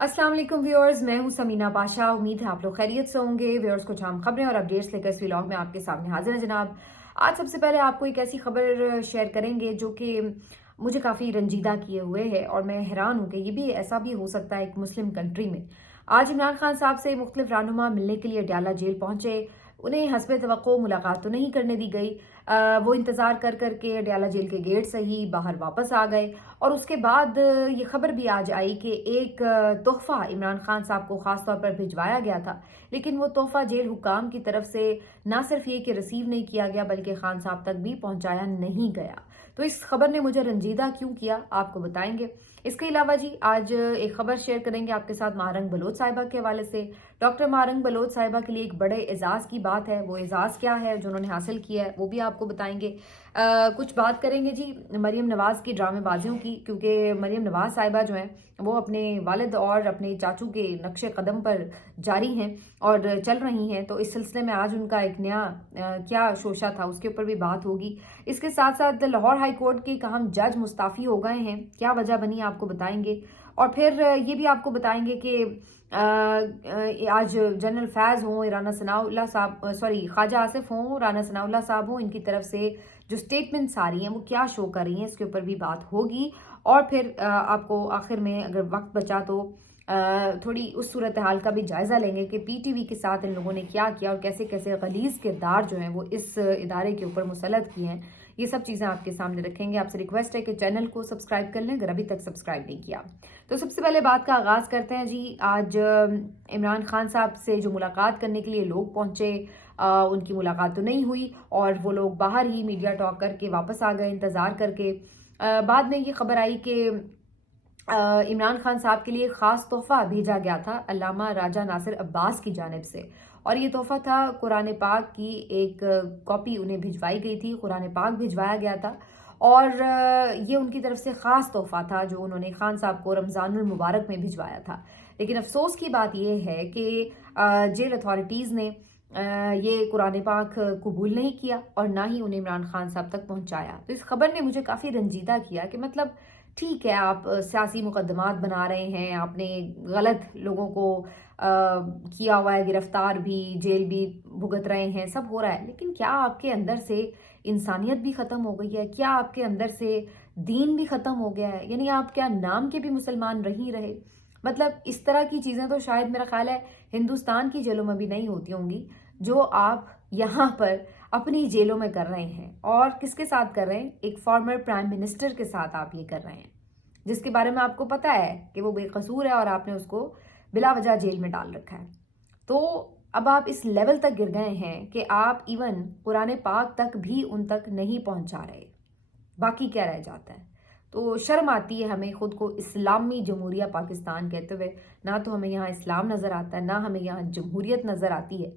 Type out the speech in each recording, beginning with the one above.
अस्सलाम वालेकुम व्यूअर्स, मैं हूं समीना पाशा। उम्मीद है आप लोग खैरियत से होंगे। व्यूअर्स, कुछ अहम खबरें और अपडेट्स लेकर इस व्लॉग में आपके सामने हाजिर है जनाब। आज सबसे पहले आपको एक ऐसी खबर शेयर करेंगे जो कि मुझे काफ़ी रंजीदा किए हुए है और मैं हैरान हूं कि ये भी ऐसा भी हो सकता है एक मुस्लिम कंट्री में। आज इमरान खान साहब से मुख्तलिफ रहनुमा मिलने के लिए अडयाला जेल पहुंचे। उन्हें हस्ब तवक्को मुलाकात तो नहीं करने दी गई। वो इंतज़ार कर करके अडयाला जेल के गेट से ही बाहर वापस आ गए। और उसके बाद ये खबर भी आज आई कि एक तोहफा इमरान खान साहब को खास तौर पर भिजवाया गया था, लेकिन वो तोहफा जेल हुकाम की तरफ से ना सिर्फ ये कि रिसीव नहीं किया गया बल्कि खान साहब तक भी पहुंचाया नहीं गया। तो इस खबर ने मुझे रंजीदा क्यों किया आपको बताएंगे। इसके अलावा जी आज एक खबर शेयर करेंगे आपके साथ महारंग बलोच साहिबा के हवाले से। डॉक्टर महारंग बलोच साहिबा के लिए एक बड़े एजाज की बात है। वो एजाज क्या है जो उन्होंने हासिल किया है वो भी आपको बताएंगे। कुछ बात करेंगे जी मरीम नवाज की ड्रामेबाजियों की, क्योंकि मरीम नवाज साहिबा जो हैं वो अपने वालिद और अपने चाचू के नक्शे कदम पर जारी हैं और चल रही हैं। तो इस सिलसिले में आज उनका एक नया क्या शोशा था उसके ऊपर भी बात होगी। इसके साथ साथ लाहौर हाई कोर्ट के एक अहम जज मुस्ताफ़ी हो गए हैं, क्या वजह बनी आपको बताएंगे। और फिर ये भी आपको बताएंगे कि आज जनरल फैज़ हों, राना सनाउल्लाह साहब ख्वाजा आसिफ हों, राना सनाउल्लाह साहब हों, इनकी तरफ से जो स्टेटमेंट्स आ रही हैं वो क्या शो कर रही हैं, इसके ऊपर भी बात होगी। और फिर आपको आखिर में अगर वक्त बचा तो थोड़ी उस सूरत हाल का भी जायज़ा लेंगे कि पीटीवी के साथ इन लोगों ने क्या किया और कैसे कैसे गलीज़ किरदार जो हैं वो इस इदारे के ऊपर मुसल्लत किए हैं। ये सब चीज़ें आपके सामने रखेंगे। आपसे रिक्वेस्ट है कि चैनल को सब्सक्राइब कर लें अगर अभी तक सब्सक्राइब नहीं किया। तो सबसे पहले बात का आगाज़ करते हैं जी। आज इमरान खान साहब से जो मुलाकात करने के लिए लोग पहुंचे, उनकी मुलाकात तो नहीं हुई और वो लोग बाहर ही मीडिया टॉक करके वापस आ गए इंतज़ार करके। बाद में ये खबर आई कि इमरान खान साहब के लिए ख़ास तोहफ़ा भेजा गया था अल्लामा राजा नासिर अब्बास की जानिब से। और ये तोहफ़ा था कुरान पाक की एक कॉपी उन्हें भिजवाई गई थी, कुरान पाक भिजवाया गया था। और ये उनकी तरफ से ख़ास तोहफ़ा था जो उन्होंने खान साहब को रमज़ानुल मुबारक में भिजवाया था। लेकिन अफसोस की बात यह है कि जेल अथॉरिटीज़ ने ये कुरान पाक कबूल नहीं किया और ना ही उन्हें इमरान खान साहब तक पहुंचाया। तो इस खबर ने मुझे काफ़ी रंजीदा किया कि मतलब ठीक है, आप सियासी मुकदमात बना रहे हैं, आपने गलत लोगों को किया हुआ है, गिरफ्तार भी, जेल भी भुगत रहे हैं, सब हो रहा है, लेकिन क्या आपके अंदर से इंसानियत भी ख़त्म हो गई है? क्या आपके अंदर से दीन भी ख़त्म हो गया है? यानी आप क्या नाम के भी मुसलमान नहीं रहे? मतलब इस तरह की चीज़ें तो शायद मेरा ख्याल है हिंदुस्तान की जेलों में भी नहीं होती होंगी जो आप यहाँ पर अपनी जेलों में कर रहे हैं। और किसके साथ कर रहे हैं? एक फॉर्मर प्राइम मिनिस्टर के साथ आप ये कर रहे हैं, जिसके बारे में आपको पता है कि वो बेकसूर है और आपने उसको बिला वजह जेल में डाल रखा है। तो अब आप इस लेवल तक गिर गए हैं कि आप इवन कुरान पाक तक भी उन तक नहीं पहुंचा रहे, बाकी क्या रह जाता है। तो शर्म आती है हमें खुद को इस्लामी जमहूरिया पाकिस्तान कहते हुए। ना तो हमें यहाँ इस्लाम नज़र आता है, ना हमें यहाँ जमहूरियत नज़र आती है,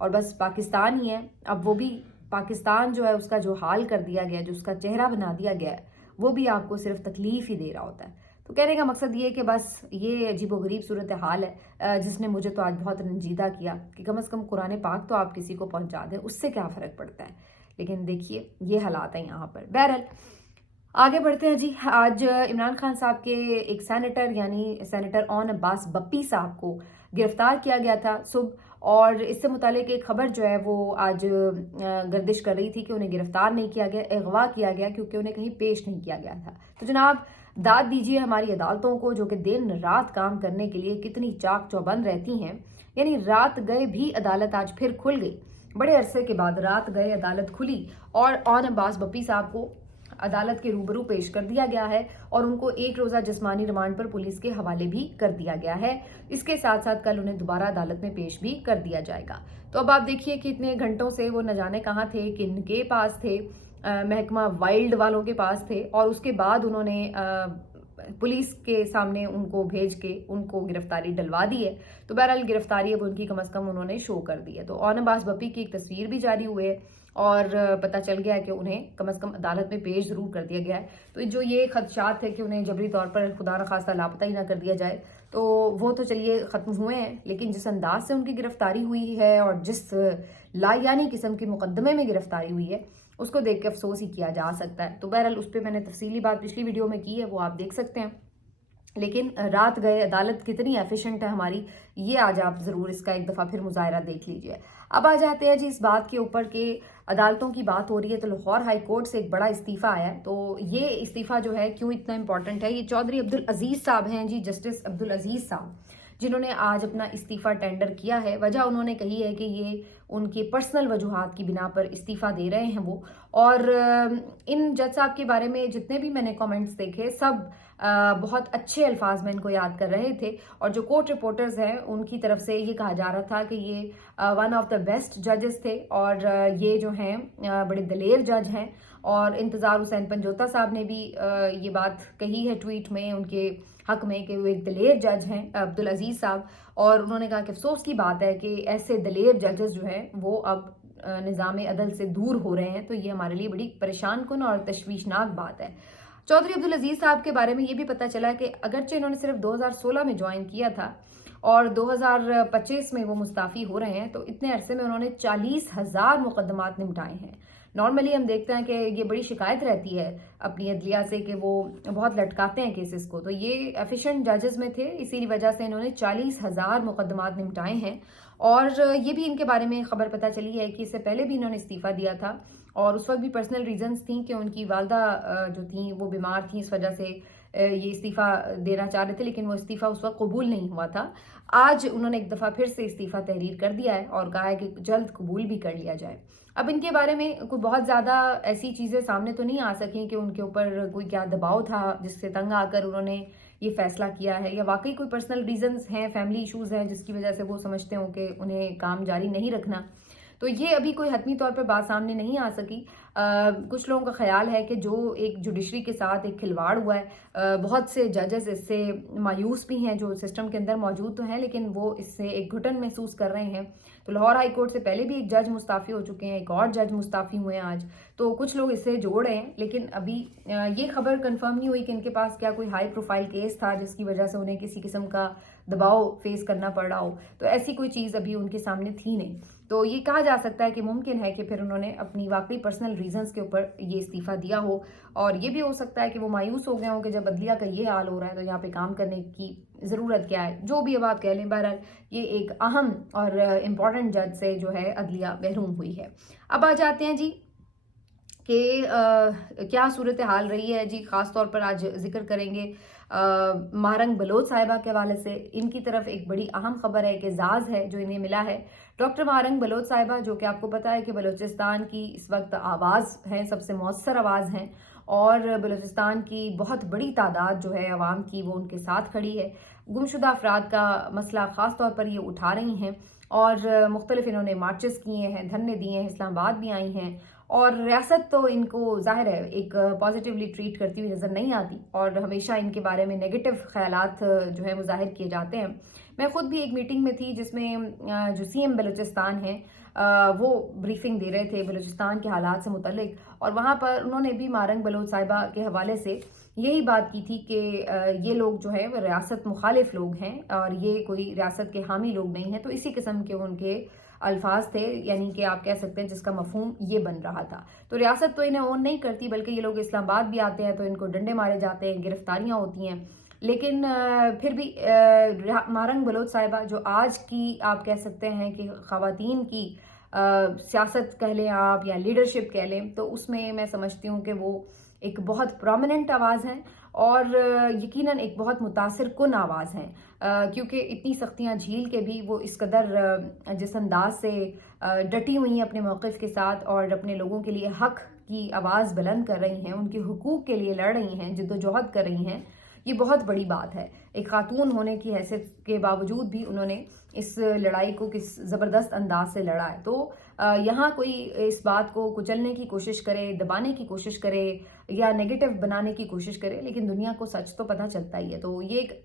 और बस पाकिस्तान ही है। अब वो भी पाकिस्तान जो है उसका जो हाल कर दिया गया, जो उसका चेहरा बना दिया गया है, वो भी आपको सिर्फ तकलीफ ही दे रहा होता है। तो कहने का मकसद ये है कि बस ये अजीबोगरीब सूरत हाल है जिसने मुझे तो आज बहुत रंजीदा किया कि कम से कम कुरान पाक तो आप किसी को पहुंचा दें, उससे क्या फ़र्क पड़ता है। लेकिन देखिए ये हालात है यहाँ पर। बहरहाल आगे बढ़ते हैं जी। आज इमरान खान साहब के एक सेनेटर यानी सेनेटर ऑन अब्बास बप्पी साहब को गिरफ्तार किया गया था सुबह। और इससे मुतालिक एक खबर जो है वो आज गर्दिश कर रही थी कि उन्हें गिरफ्तार नहीं किया गया, अगवा किया गया क्योंकि उन्हें कहीं पेश नहीं किया गया था। तो जनाब दाद दीजिए हमारी अदालतों को जो कि दिन रात काम करने के लिए कितनी चाक चौबंद रहती हैं। यानी रात गए भी अदालत आज फिर खुल गई। बड़े अरसे के बाद रात गए अदालत खुली और ऑन अब्बास बप्पी साहब को अदालत के रूबरू पेश कर दिया गया है और उनको एक रोजा जिस्मानी रिमांड पर पुलिस के हवाले भी कर दिया गया है। इसके साथ साथ कल उन्हें दोबारा अदालत में पेश भी कर दिया जाएगा। तो अब आप देखिए कि इतने घंटों से वो न जाने कहाँ थे, किनके पास थे, महकमा वाइल्ड वालों के पास थे, और उसके बाद उन्होंने पुलिस के सामने उनको भेज के उनको गिरफ्तारी डलवा दी है। तो बहरहाल गिरफ्तारी अब उनकी कम से कम उन्होंने शो कर दी है। तो ऑन अब्बास बप्पी की एक तस्वीर भी जारी हुई है और पता चल गया है कि उन्हें कम से कम अदालत में पेश जरूर कर दिया गया है। तो जो ये खदशात है कि उन्हें जबरी तौर पर खुदा न खास्ता लापता ही ना कर दिया जाए, तो वो तो चलिए ख़त्म हुए हैं, लेकिन जिस अंदाज से उनकी गिरफ्तारी हुई है और जिस लायानी किस्म के मुकदमे में गिरफ्तारी हुई है उसको देख के अफसोस ही किया जा सकता है। तो बहरहाल उस पर मैंने तफसीली बात पिछली वीडियो में की है, वो आप देख सकते हैं। लेकिन रात गए अदालत कितनी एफिशिएंट है हमारी, ये आज आप ज़रूर इसका एक दफ़ा फिर मुज़ाहरा देख लीजिए। अब आ जाते हैं जी इस बात के ऊपर कि अदालतों की बात हो रही है तो लाहौर हाई कोर्ट से एक बड़ा इस्तीफ़ा आया है। तो ये इस्तीफ़ा जो है क्यों इतना इंपॉर्टेंट है, ये चौधरी अब्दुल अजीज़ साहब हैं जी, जस्टिस अब्दुल अजीज़ साहब, जिन्होंने आज अपना इस्तीफ़ा टेंडर किया है। वजह उन्होंने कही है कि ये उनके पर्सनल वजूहात की बिना पर इस्तीफ़ा दे रहे हैं वो। और इन जज साहब के बारे में जितने भी मैंने कमेंट्स देखे, सब बहुत अच्छे अल्फाज में इनको याद कर रहे थे। और जो कोर्ट रिपोर्टर्स हैं उनकी तरफ से ये कहा जा रहा था कि ये वन ऑफ द बेस्ट जजेस थे और ये जो हैं बड़े दलेर जज हैं। और इंतज़ार हुसैन पंजोता साहब ने भी ये बात कही है ट्वीट में उनके हक में कि वो एक दलेर जज हैं अब्दुल अजीज़ साहब। और उन्होंने कहा कि अफसोस की बात है कि ऐसे दलेर जजेस जो हैं वो अब निज़ाम अदल से दूर हो रहे हैं। तो ये हमारे लिए बड़ी परेशान कुन और तशवीशनाक बात है। चौधरी अब्दुल अजीज़ साहब के बारे में ये भी पता चला कि अगरचे इन्होंने सिर्फ 2016 में ज्वाइन किया था और 2025 में वो मुस्ताफ़ी हो रहे हैं, तो इतने अरसे में उन्होंने 40,000 मुकदमात निपटाए हैं। नॉर्मली हम देखते हैं कि ये बड़ी शिकायत रहती है अपनी अदलिया से कि वो बहुत लटकाते हैं केसेस को, तो ये एफिशिएंट जजेस में थे, इसी वजह से इन्होंने 40,000 मुकदमात निपटाए हैं। और ये भी इनके बारे में खबर पता चली है कि इससे पहले भी इन्होंने इस्तीफ़ा दिया था और उस वक्त भी पर्सनल रीजंस थी कि उनकी वालदा जो थी वो बीमार थी, इस वजह से ये इस्तीफ़ा देना चाह रहे थे, लेकिन वो इस्तीफ़ा उस वक्त कबूल नहीं हुआ था। आज उन्होंने एक दफ़ा फिर से इस्तीफ़ा तहरीर कर दिया है और कहा है कि जल्द कबूल भी कर लिया जाए। अब इनके बारे में कोई बहुत ज़्यादा ऐसी चीज़ें सामने तो नहीं आ सकी कि उनके ऊपर कोई क्या दबाव था जिससे तंग आकर उन्होंने ये फैसला किया है, या वाकई कोई पर्सनल रीजंस हैं, फैमिली इश्यूज हैं जिसकी वजह से वो समझते हो कि उन्हें काम जारी नहीं रखना। तो ये अभी कोई हतमी तौर पर बात सामने नहीं आ सकी। कुछ लोगों का ख्याल है कि जो एक जुडिशरी के साथ एक खिलवाड़ हुआ है, बहुत से जजेस इससे मायूस भी हैं जो सिस्टम के अंदर मौजूद तो हैं, लेकिन वो इससे एक घुटन महसूस कर रहे हैं। तो लाहौर हाई कोर्ट से पहले भी एक जज मुस्ताफ़ी हो चुके हैं, एक और जज मुस्ताफ़ी हुए हैं आज, तो कुछ लोग इससे जोड़ रहे हैं। लेकिन अभी ये खबर कंफर्म नहीं हुई कि इनके पास क्या कोई हाई प्रोफाइल केस था जिसकी वजह से उन्हें किसी किस्म का दबाव फेस करना पड़ रहा हो, तो ऐसी कोई चीज़ अभी उनके सामने थी नहीं। तो ये कहा जा सकता है कि मुमकिन है कि फिर उन्होंने अपनी वाकई पर्सनल रीजंस के ऊपर ये इस्तीफ़ा दिया हो। और ये भी हो सकता है कि वो मायूस हो गए हों कि जब अदलिया का ये हाल हो रहा है तो यहाँ पे काम करने की ज़रूरत क्या है, जो भी अब आप कह लें। बहरहाल ये एक अहम और इम्पॉर्टेंट जज से जो है अदलिया महरूम हुई है। अब आ जाते हैं जी कि क्या सूरत हाल रही है जी, ख़ास तौर पर आज जिक्र करेंगे महारंग बलोच साहिबा के हवाले से। इनकी तरफ एक बड़ी अहम खबर है कि एजाज़ है जो इन्हें मिला है। डॉक्टर महारंग बलोच साहिबा, जो कि आपको पता है कि बलूचिस्तान की इस वक्त आवाज़ हैं, सबसे मौसर आवाज़ हैं और बलूचिस्तान की बहुत बड़ी तादाद जो है अवाम की वो उनके साथ खड़ी है। गुमशुदा अफराद का मसला ख़ास तौर पर ये उठा रही हैं और मुख्तलिफ इन्होंने मार्चेस किए हैं, धरने दिए हैं, इस्लामाबाद भी आई हैं। और रियासत तो इनको ज़ाहिर है एक पॉजिटिवली ट्रीट करती हुई नज़र नहीं आती और हमेशा इनके बारे में नेगेटिव ख्यालात जो है वो ज़ाहिर किए जाते हैं। मैं ख़ुद भी एक मीटिंग में थी जिसमें जो सीएम बलूचिस्तान है वो ब्रीफिंग दे रहे थे बलूचिस्तान के हालात से मुतल्लिक, और वहाँ पर उन्होंने भी महारंग बलोच साहिबा के हवाले से यही बात की थी कि ये लोग जो है वो रियासत मुखालिफ लोग हैं और ये कोई रियासत के हामी लोग नहीं हैं। तो इसी किस्म के उनके अल्फाज थे, यानी कि आप कह सकते हैं जिसका मफहूम ये बन रहा था। तो रियासत तो इन्हें ओन नहीं करती, बल्कि ये लोग इस्लामाबाद भी आते हैं तो इनको डंडे मारे जाते हैं, गिरफ्तारियां होती हैं। लेकिन फिर भी महारंग बलोच साहिबा जो आज की आप कह सकते हैं कि ख़वातीन की सियासत कह लें आप या लीडरशिप कह लें, तो उसमें मैं समझती हूँ कि वो एक बहुत प्रोमिनेंट आवाज़ हैं और यकीनन एक बहुत मुतासिर कुन आवाज़ हैं, क्योंकि इतनी सख्तियां झील के भी वो इस कदर जिस अंदाज से डटी हुई हैं अपने मौक़िफ़ के साथ और अपने लोगों के लिए हक़ की आवाज़ बुलंद कर रही हैं, उनके हुकूक़ के लिए लड़ रही हैं, जिद्दोजहद कर रही हैं। ये बहुत बड़ी बात है। एक खातून होने की हैसियत के बावजूद भी उन्होंने इस लड़ाई को किस ज़बरदस्त अंदाज से लड़ा है। तो यहाँ कोई इस बात को कुचलने की कोशिश करे, दबाने की कोशिश करे या नेगेटिव बनाने की कोशिश करे, लेकिन दुनिया को सच तो पता चलता ही है। तो ये एक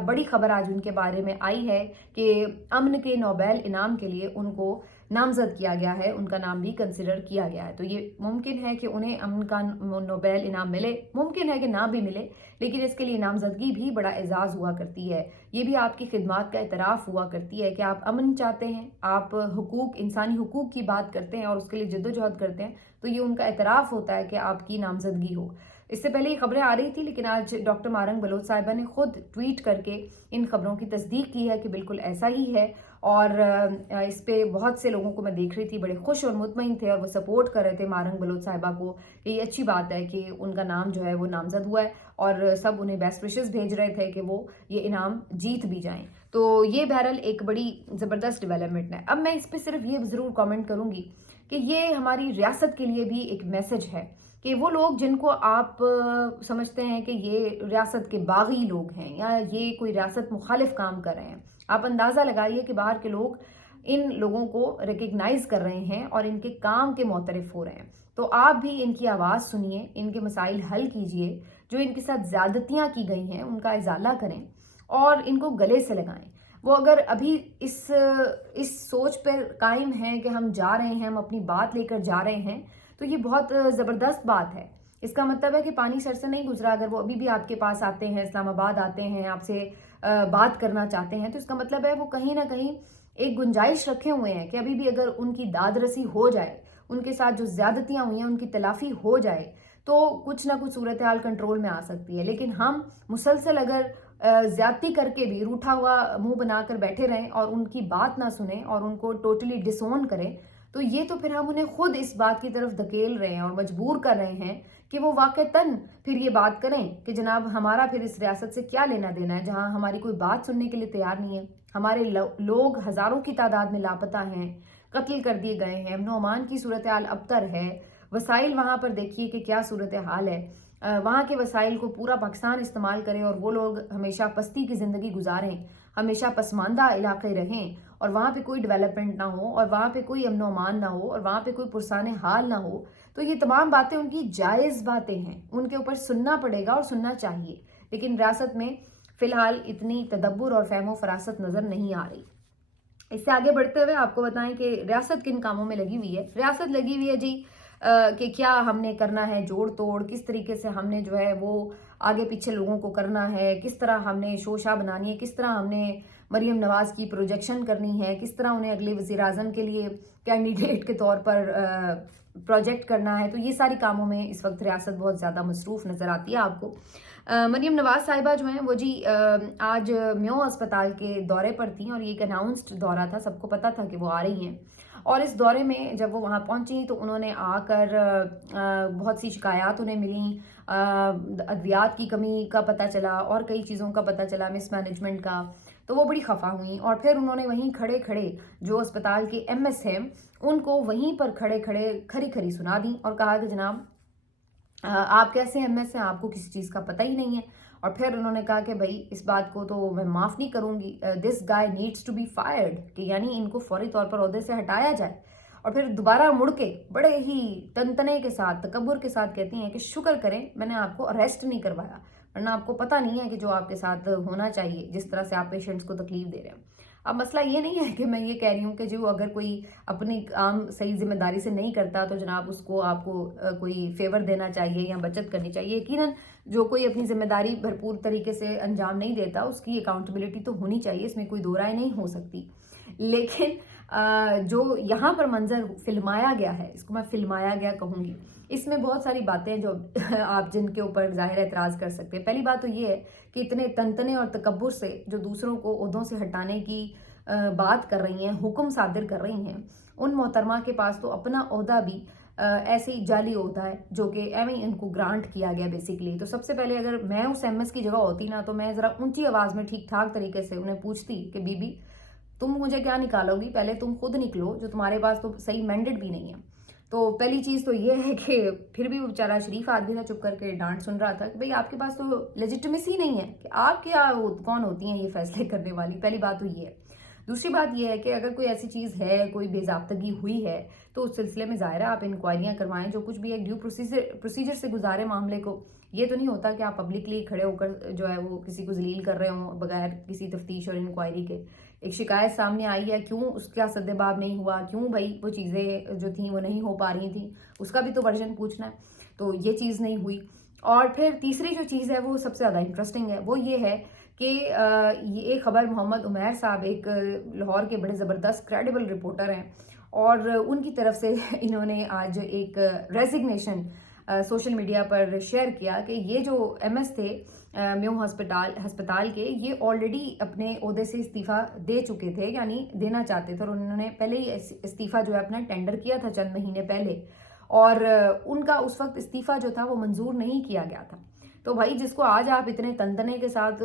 बड़ी खबर आज उनके बारे में आई है कि अमन के नोबेल इनाम के लिए उनको नामजद किया गया है, उनका नाम भी कंसिडर किया गया है। तो ये मुमकिन है कि उन्हें अमन का नोबेल इनाम मिले, मुमकिन है कि ना भी मिले, लेकिन इसके लिए नामजदगी भी बड़ा एजाज़ हुआ करती है। ये भी आपकी खिदमात का एतराफ़ हुआ करती है कि आप अमन चाहते हैं, आप हुकूक, इंसानी हुकूक की बात करते हैं और उसके लिए जद्दोजहद करते हैं, तो ये उनका एतराफ़ होता है कि आपकी नामजदगी हो। اس سے پہلے یہ خبریں آ رہی تھی، لیکن آج ڈاکٹر مارنگ بلوچ صاحبہ نے خود ٹویٹ کر کے ان خبروں کی تصدیق کی ہے کہ بالکل ایسا ہی ہے، اور اس پہ بہت سے لوگوں کو میں دیکھ رہی تھی بڑے خوش اور مطمئن تھے، اور وہ سپورٹ کر رہے تھے مارنگ بلوچ صاحبہ کو کہ یہ اچھی بات ہے کہ ان کا نام جو ہے وہ نامزد ہوا ہے، اور سب انہیں بیسٹ وشز بھیج رہے تھے کہ وہ یہ انعام جیت بھی جائیں۔ تو یہ بہرحال ایک بڑی زبردست ڈیولپمنٹ ہے۔ اب میں اس پہ صرف یہ ضرور کامنٹ کروں گی کہ یہ ہماری ریاست کے لیے بھی ایک میسج ہے کہ وہ لوگ جن کو آپ سمجھتے ہیں کہ یہ ریاست کے باغی لوگ ہیں یا یہ کوئی ریاست مخالف کام کر رہے ہیں، آپ اندازہ لگائیے کہ باہر کے لوگ ان لوگوں کو ریکگنائز کر رہے ہیں اور ان کے کام کے معترف ہو رہے ہیں۔ تو آپ بھی ان کی آواز سنیے، ان کے مسائل حل کیجئے، جو ان کے ساتھ زیادتیاں کی گئی ہیں ان کا ازالہ کریں اور ان کو گلے سے لگائیں۔ وہ اگر ابھی اس سوچ پر قائم ہیں کہ ہم جا رہے ہیں، ہم اپنی بات لے کر جا رہے ہیں، تو یہ بہت زبردست بات ہے۔ اس کا مطلب ہے کہ پانی سر سے نہیں گزرا۔ اگر وہ ابھی بھی آپ کے پاس آتے ہیں، اسلام آباد آتے ہیں، آپ سے بات کرنا چاہتے ہیں، تو اس کا مطلب ہے وہ کہیں نہ کہیں ایک گنجائش رکھے ہوئے ہیں کہ ابھی بھی اگر ان کی داد رسی ہو جائے، ان کے ساتھ جو زیادتیاں ہوئی ہیں ان کی تلافی ہو جائے، تو کچھ نہ کچھ صورتحال کنٹرول میں آ سکتی ہے۔ لیکن ہم مسلسل اگر زیادتی کر کے بھی روٹھا ہوا منہ بنا کر بیٹھے رہیں اور ان کی بات نہ سنیں اور ان کو ٹوٹلی ڈس اون کریں، تو یہ تو پھر ہم انہیں خود اس بات کی طرف دھکیل رہے ہیں اور مجبور کر رہے ہیں کہ وہ واقعتاً پھر یہ بات کریں کہ جناب ہمارا پھر اس ریاست سے کیا لینا دینا ہے جہاں ہماری کوئی بات سننے کے لیے تیار نہیں ہے۔ ہمارے لوگ ہزاروں کی تعداد میں لاپتہ ہیں، قتل کر دیے گئے ہیں، امن و امان کی صورتحال ابتر ہے، وسائل وہاں پر دیکھیے کہ کیا صورتحال ہے، وہاں کے وسائل کو پورا پاکستان استعمال کرے اور وہ لوگ ہمیشہ پستی کی زندگی گزاریں، ہمیشہ پسماندہ علاقے رہیں، اور وہاں پہ کوئی ڈیولپمنٹ نہ ہو، اور وہاں پہ کوئی امن و امان نہ ہو، اور وہاں پہ کوئی پرسان حال نہ ہو۔ تو یہ تمام باتیں ان کی جائز باتیں ہیں، ان کے اوپر سننا پڑے گا اور سننا چاہیے، لیکن ریاست میں فی الحال اتنی تدبر اور فہم و فراست نظر نہیں آ رہی۔ اس سے آگے بڑھتے ہوئے آپ کو بتائیں کہ ریاست کن کاموں میں لگی ہوئی ہے۔ ریاست لگی ہوئی ہے جی کہ کیا ہم نے کرنا ہے جوڑ توڑ، کس طریقے سے ہم نے جو ہے وہ آگے پیچھے لوگوں کو کرنا ہے، کس طرح ہم نے شوشہ بنانی ہے، کس طرح ہم نے مریم نواز کی پروجیکشن کرنی ہے، کس طرح انہیں اگلے وزیر اعظم کے لیے کینڈیڈیٹ کے طور پر پروجیکٹ کرنا ہے۔ تو یہ ساری کاموں میں اس وقت ریاست بہت زیادہ مصروف نظر آتی ہے آپ کو۔ مریم نواز صاحبہ جو ہیں وہ جی آج میو اسپتال کے دورے پر تھیں، اور یہ ایک اناؤنسڈ دورہ تھا، سب کو پتا تھا کہ وہ آ رہی ہیں، اور اس دورے میں جب وہ وہاں پہنچی تو انہوں نے آ کر بہت سی شکایات انہیں ملیں، ادویات کی کمی کا پتہ چلا اور کئی چیزوں کا پتہ چلا، مس مینجمنٹ کا، تو وہ بڑی خفا ہوئیں، اور پھر انہوں نے وہیں کھڑے کھڑے جو اسپتال کے ایم ایس ہیں ان کو وہیں پر کھڑے کھڑے کھری کھری سنا دیں اور کہا کہ جناب آپ کیسے ایم ایس ہیں، آپ کو کسی چیز کا پتہ ہی نہیں ہے۔ اور پھر انہوں نے کہا کہ بھائی اس بات کو تو میں معاف نہیں کروں گی، دس گائے نیڈس ٹو بی فائرڈ، کہ یعنی ان کو فوری طور پر عہدے سے ہٹایا جائے۔ اور پھر دوبارہ مڑ کے بڑے ہی تنتنے کے ساتھ تکبر کے ساتھ کہتی ہیں کہ شکر کریں میں نے آپ کو اریسٹ نہیں کروایا، ورنہ آپ کو پتہ نہیں ہے کہ جو آپ کے ساتھ ہونا چاہیے، جس طرح سے آپ پیشنٹس کو تکلیف دے رہے ہیں۔ اب مسئلہ یہ نہیں ہے کہ میں یہ کہہ رہی ہوں کہ جو اگر کوئی اپنی کام صحیح ذمہ داری سے نہیں کرتا تو جناب اس کو آپ کو کوئی فیور دینا چاہیے یا بچت کرنی چاہیے۔ یقیناً جو کوئی اپنی ذمہ داری بھرپور طریقے سے انجام نہیں دیتا اس کی اکاؤنٹیبلٹی تو ہونی چاہیے، اس میں کوئی دو رائے نہیں ہو سکتی۔ لیکن جو یہاں پر منظر فلمایا گیا ہے، اس کو میں فلمایا گیا کہوں گی، اس میں بہت ساری باتیں جو آپ جن کے اوپر ظاہر اعتراض کر سکتے ہیں۔ پہلی بات تو یہ ہے کہ اتنے تنتنے اور تکبر سے جو دوسروں کو عہدوں سے ہٹانے کی بات کر رہی ہیں، حکم صادر کر رہی ہیں، ان محترمہ کے پاس تو اپنا عہدہ بھی ایسے ہی جعلی عہدہ ہے جو کہ ایویں ان کو گرانٹ کیا گیا بیسیکلی۔ تو سب سے پہلے اگر میں اس ایم ایس کی جگہ ہوتی نا تو میں ذرا اونچی آواز میں ٹھیک ٹھاک طریقے سے انہیں پوچھتی کہ بی بی تم مجھے کیا نکالو گی، پہلے تم خود نکلو، جو تمہارے پاس تو صحیح مینڈیٹ بھی نہیں ہے۔ تو پہلی چیز تو یہ ہے کہ پھر بھی وہ بیچارہ شریف آدمی تھا، چپ کر کے ڈانٹ سن رہا تھا کہ بھئی آپ کے پاس تو لیجٹمیسی نہیں ہے کہ آپ کیا کون ہوتی ہیں یہ فیصلے کرنے والی۔ پہلی بات تو یہ ہے۔ دوسری بات یہ ہے کہ اگر کوئی ایسی چیز ہے، کوئی بے ضابطگی ہوئی ہے تو اس سلسلے میں ظاہر ہے آپ انکوائریاں کروائیں، جو کچھ بھی ایک ڈیو پروسیجر سے گزارے معاملے کو۔ یہ تو نہیں ہوتا کہ آپ پبلکلی کھڑے ہو کر جو ہے وہ کسی کو ذلیل کر رہے ہوں بغیر کسی تفتیش اور انکوائری کے۔ ایک شکایت سامنے آئی ہے، کیوں اس کا سدباب نہیں ہوا، کیوں بھائی وہ چیزیں جو تھیں وہ نہیں ہو پا رہی تھیں، اس کا بھی تو ورژن پوچھنا ہے۔ تو یہ چیز نہیں ہوئی۔ اور پھر تیسری جو چیز ہے وہ سب سے زیادہ انٹرسٹنگ ہے، وہ یہ ہے کہ یہ خبر محمد عمیر صاحب ایک لاہور کے بڑے زبردست کریڈیبل رپورٹر ہیں، اور ان کی طرف سے انہوں نے آج ایک ریزگنیشن सोशल मीडिया पर शेयर किया कि ये जो MS थे म्यो हस्पताल के, ये ऑलरेडी अपने ओहदे से इस्तीफ़ा दे चुके थे, यानी देना चाहते थे, और उन्होंने पहले ही इस्तीफ़ा जो है अपना टेंडर किया था चंद महीने पहले, और उनका उस वक्त इस्तीफ़ा जो था वो मंजूर नहीं किया गया था। तो भाई जिसको आज आप इतने तंतने के साथ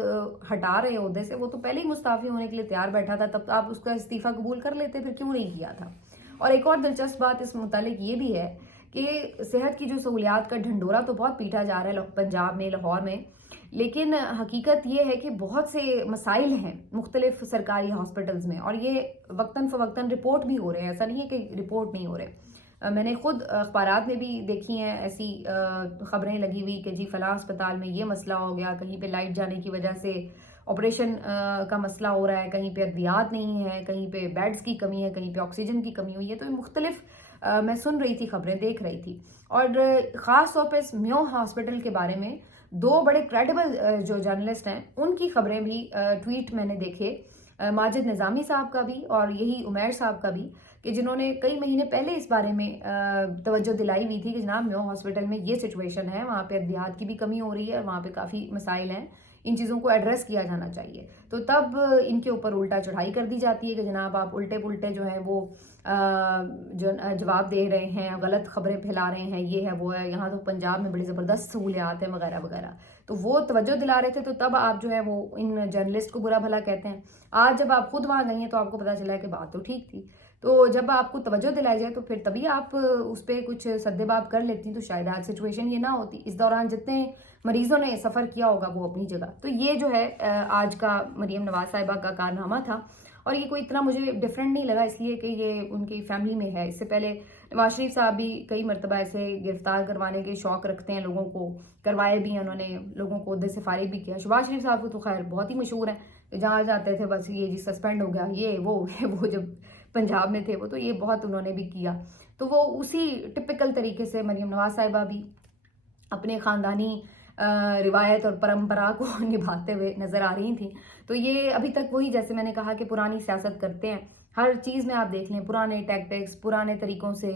हटा रहे ओहदे से, वो तो पहले ही मुस्ताफ़ी होने के लिए तैयार बैठा था, तब तो आप उसका इस्तीफ़ा कबूल कर लेते, फिर क्यों नहीं किया था। और एक और दिलचस्प बात इस मुतालिक ये भी है कि सेहत की जो सहूलियात का ढंढोरा तो बहुत पीटा जा रहा है पंजाब में, लाहौर में, लेकिन हकीकत ये है कि बहुत से मसाइल हैं मुख्तलिफ सरकारी हॉस्पिटल्स में, और ये वक्तन फ़वक्तन रिपोर्ट भी हो रहे हैं, ऐसा नहीं है कि रिपोर्ट नहीं हो रहे। मैंने खुद अखबारात में भी देखी हैं ऐसी ख़बरें लगी हुई कि जी फ़लाँ अस्पताल में ये मसला हो गया, कहीं पे लाइट जाने की वजह से ऑपरेशन का मसला हो रहा है, कहीं पे अद्वियात नहीं है, कहीं पे बेड्स की कमी है, कहीं पे ऑक्सीजन की कमी हुई है। तो मुख्तलिफ मैं सुन रही थी खबरें, देख रही थी, और ख़ास तौर पर इस म्यो हॉस्पिटल के बारे में दो बड़े क्रेडिबल जो जर्नलिस्ट हैं उनकी खबरें भी ट्वीट मैंने देखे, माजिद निज़ामी साहब का भी और यही उमैर साहब का भी, कि जिन्होंने कई महीने पहले इस बारे में तवज्जो दिलाई हुई थी कि जनाब म्यो हॉस्पिटल में ये सिचुएशन है, वहाँ पे अद्वियात की भी कमी हो रही है, वहाँ पे काफ़ी मसाइल हैं, इन चीज़ों को एड्रेस किया जाना चाहिए। तो तब इनके ऊपर उल्टा चढ़ाई कर दी जाती है कि जनाब आप उल्टे पुल्टे जो है वो जो जवाब दे रहे हैं, गलत खबरें फैला रहे हैं, ये है वो है, यहाँ तो पंजाब में बड़ी ज़बरदस्त सहूलियात हैं वगैरह वगैरह। तो वो तवज्जो दिला रहे थे, तो तब आप जो है वो इन जर्नलिस्ट को बुरा भला कहते हैं। आज जब आप खुद वहाँ गई हैं तो आपको पता चला है कि बात तो ठीक थी। तो जब आपको तवज्जो दिलाई जाए तो फिर तभी आप उस पर कुछ सद्देबाब कर लेती, तो शायद आज सिचुएशन ये ना होती। इस दौरान जितने मरीजों ने सफ़र किया होगा वो अपनी जगह। तो ये जो है आज का मरीम नवाज साहिबा का कारनामा था, और ये कोई इतना मुझे डिफरेंट नहीं लगा, इसलिए कि ये उनकी फैमिली में है। इससे पहले नवाज शरीफ साहब भी कई मरतबा ऐसे गिरफ्तार करवाने के शौक रखते हैं लोगों को, करवाए भी हैं उन्होंने, लोगों को उहदे से फारिग भी किया। शहबाज शरीफ साहब को तो खैर बहुत ही मशहूर है, जहाँ जाते थे बस ये जी सस्पेंड हो गया, ये वो जब पंजाब में थे वो, तो ये बहुत उन्होंने भी किया। तो वो उसी टिपिकल तरीके से मरीम नवाज साहिबा भी अपने ख़ानदानी रिवायत और परंपरा को निभाते हुए नज़र आ रही थी। तो ये अभी तक वही, जैसे मैंने कहा कि पुरानी सियासत करते हैं, हर चीज़ में आप देख लें पुराने टैक्टिक्स, पुराने तरीक़ों से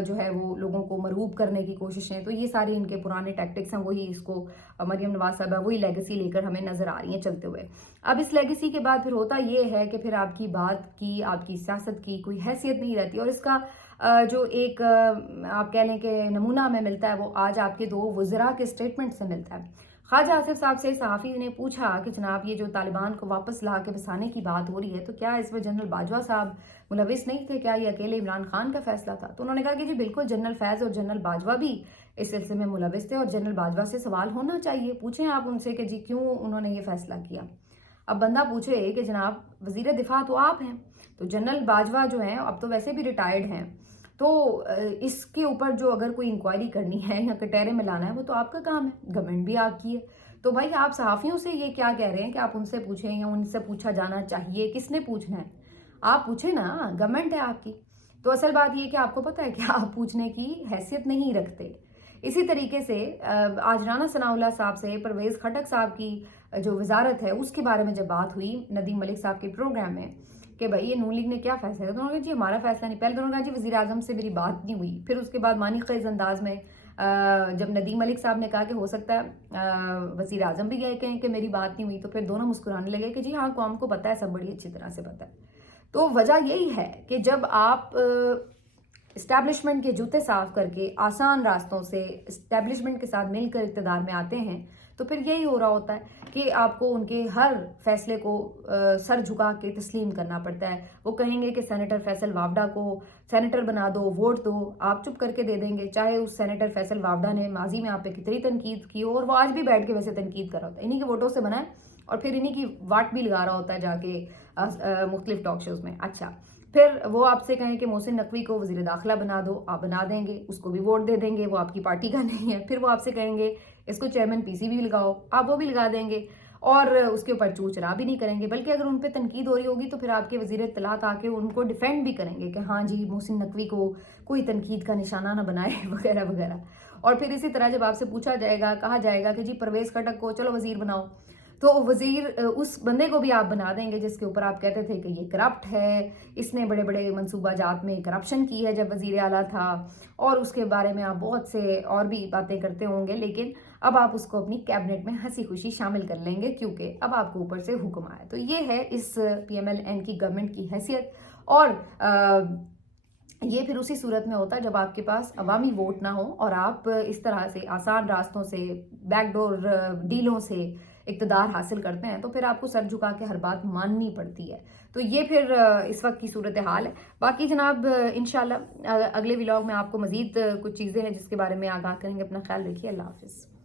जो है वो लोगों को मरहूब करने की कोशिशें, तो ये सारे इनके पुराने टैक्टिक्स हैं। वही इसको मरीम नवाज साहिबा वही लेगेसी लेकर हमें नज़र आ रही हैं चलते हुए। अब इस लेगेसी के बाद फिर होता ये है कि फिर आपकी बात की, आपकी सियासत की कोई हैसियत नहीं रहती, और इसका जो एक आप कह लें कि नमूना हमें मिलता है वो आज आपके दो वज़रा के स्टेटमेंट से मिलता है। ख्वाजा आसिफ साहब से सहाफ़ी ने पूछा कि जनाब ये जो तालिबान को वापस ला के बसाने की बात हो रही है, तो क्या इसमें जनरल बाजवा साहब मुलविस नहीं थे, क्या ये अकेले इमरान खान का फैसला था? तो उन्होंने कहा कि जी बिल्कुल, जनरल फैज़ और जनरल बाजवा भी इस सिलसिले में मुलविस थे, और जनरल बाजवा से सवाल होना चाहिए, पूछें आप उनसे कि जी क्यों उन्होंने ये फैसला किया। अब बंदा पूछे कि जनाब वज़ीर दिफा तो आप हैं, तो जनरल बाजवा जो हैं अब तो वैसे भी रिटायर्ड हैं, तो इसके ऊपर जो अगर कोई इंक्वायरी करनी है या कटहरे में लाना है वो तो आपका काम है, गवर्नमेंट भी आपकी है। तो भाई आप सहाफ़ियों से ये क्या कह रहे हैं कि आप उनसे पूछें या उनसे पूछा जाना चाहिए? किसने पूछना है? आप पूछे ना, गवर्नमेंट है आपकी। तो असल बात ये कि आपको पता है कि आप पूछने की हैसियत नहीं रखते। इसी तरीके से आज राना सनाउल्लाह साहब से परवेज़ खटक साहब की जो वजारत है उसके बारे में जब बात हुई नदीम मलिक साहब के प्रोग्राम में कि भाई ये नून लीग ने क्या फैसला किया, तो उन्होंने कहा जी हमारा फैसला नहीं। पहले तो उन्होंने कहा जी वज़ीर आज़म से मेरी बात नहीं हुई, फिर उसके बाद मानी ख़ेज़ अंदाज में जब नदीम मलिक साहब ने कहा कि हो सकता है वज़ीर आज़म भी गए कहें कि मेरी बात नहीं हुई, तो फिर दोनों मुस्कुराने लगे कि जी हाँ कौम को पता है, सब बड़ी अच्छी तरह से पता है। तो वजह यही है कि जब आप इस्टेब्लिशमेंट के जूते साफ करके आसान रास्तों से इस्टेब्लिशमेंट के साथ मिलकर इक़्तिदार में आते हैं, तो फिर यही हो रहा होता है कि आपको उनके हर फैसले को सर झुका के तस्लीम करना पड़ता है। वो कहेंगे कि सेनेटर फैसल वावडा को सेनेटर बना दो, वोट दो, आप चुप करके दे देंगे, चाहे उस सेनेटर फैसल वावडा ने माजी में आप पे कितनी तनकीद की हो, और वो आज भी बैठ के वैसे तनकीद कर रहा होता है, इन्हीं के वोटों से बनाए, और फिर इन्हीं की वाट भी लगा रहा होता है जाके मुख्तलिफ टॉक शोज़ में। अच्छा, फिर वो आपसे कहें कि मोहसिन नकवी को वज़ीर दाखिला बना दो, आप बना देंगे, उसको भी वोट दे देंगे, वो आपकी पार्टी का नहीं है। फिर वो आपसे कहेंगे इसको चेयरमैन PCB भी लगाओ, आप वो भी लगा देंगे, और उसके ऊपर चू चरा भी नहीं करेंगे, बल्कि अगर उन पर तनकीद हो रही होगी तो फिर आपके वज़ीर इत्तलात आके उनको डिफेंड भी करेंगे कि हाँ जी मोहसिन नकवी को कोई तनकीद का निशाना ना बनाए वगैरह वगैरह। और फिर इसी तरह जब आपसे पूछा जाएगा, कहा जाएगा कि जी परवेज़ खटक को चलो वज़ीर बनाओ, تو वज़ीर उस बंदे को भी आप बना देंगे जिसके ऊपर आप कहते थे कि ये करप्ट है, इसने बड़े बड़े मनसूबा जात में करप्शन की है जब वज़ीर आला था, और उसके बारे में आप बहुत से और भी बातें करते होंगे, लेकिन अब आप उसको अपनी कैबिनेट में हंसी खुशी शामिल कर लेंगे क्योंकि अब आपको ऊपर से हुक्म आया। तो ये है इस PMLN की गवर्नमेंट की हैसियत। और ये फिर उसी सूरत में होता है जब आपके पास अवामी वोट ना हो और आप इस तरह से आसान रास्तों से, बैकडोर डीलों से इक़्तिदार हासिल करते हैं, तो फिर आपको सर झुका के हर बात माननी पड़ती है। तो ये फिर इस वक्त की सूरत हाल है। बाकी जनाब इंशाल्लाह अगले व्लॉग में आपको मज़ीद कुछ चीज़ें हैं जिसके बारे में आगाह करेंगे। अपना ख्याल रखिए। अल्लाह हाफ़िज़।